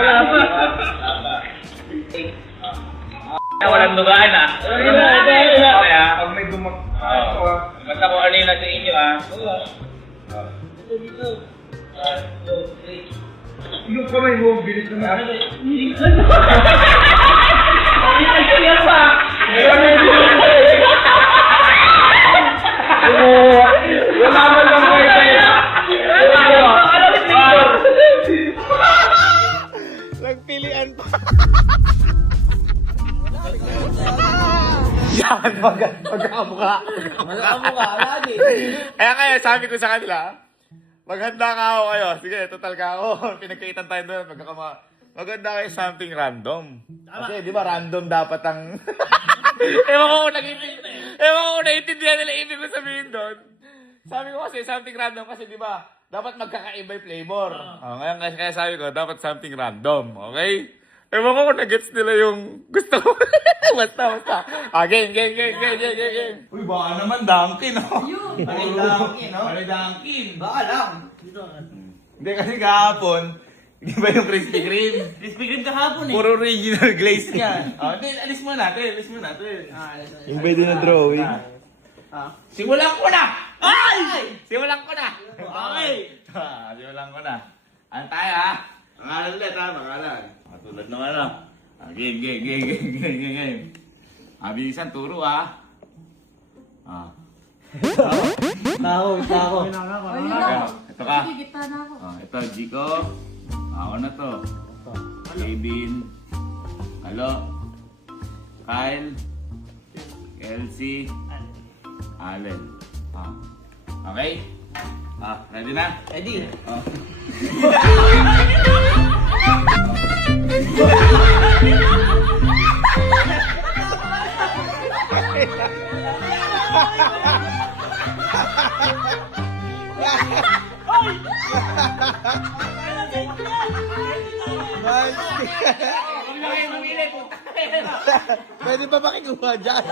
Wala pa. Walang dugaan ah. Pag may Basta kung ano yung nasa inyo ah. Yung kamay mo, bilis naman. Wala man lang kayo tayo. Nagpilian pa. Yan, magkakamukha. Magkakamukha, lagi. Kaya sabi ko sa kanila, maghanda ka ako kayo. Sige, total ka ako. Pinagkaitan tayo doon, magkakamukha. Maganda kayo something random. Kasi di ba random dapat ang... Ewan ko kung naiintindihan nila ibig ko sabihin doon. Sabi ko kasi something random kasi di ba dapat magkakaiba yung flavor. Ngayon kaya sabi ko dapat something random. Okay? Ewan ko kung nagets nila yung gusto ko. basta. Game. Uy, baka naman Dunkin, no? Dunkin, no? Dunkin. Baka lang. Hindi kasi kahapon, di ba yung Krispy Kreme? Krispy Kreme kahapon eh. Puro original glaze nga. Hindi, alis mo natin. Yung pwede na drawing. Simulan ko na! Ay! Simulan ko na! Okay. Simulan ko na. Ano tayo, ha? Pangalan ulit, ha? Pangalan. Tulad ng ano. Game. Bilisan, turo, ha? Taho. Ito ka. Sige, gitna na ako. Ito, Jico. Ako na to. Kevin. Halo. Kyle. Elsie. Allen. Okay? Ready na? Ready? Pwede ba makikuha dyan?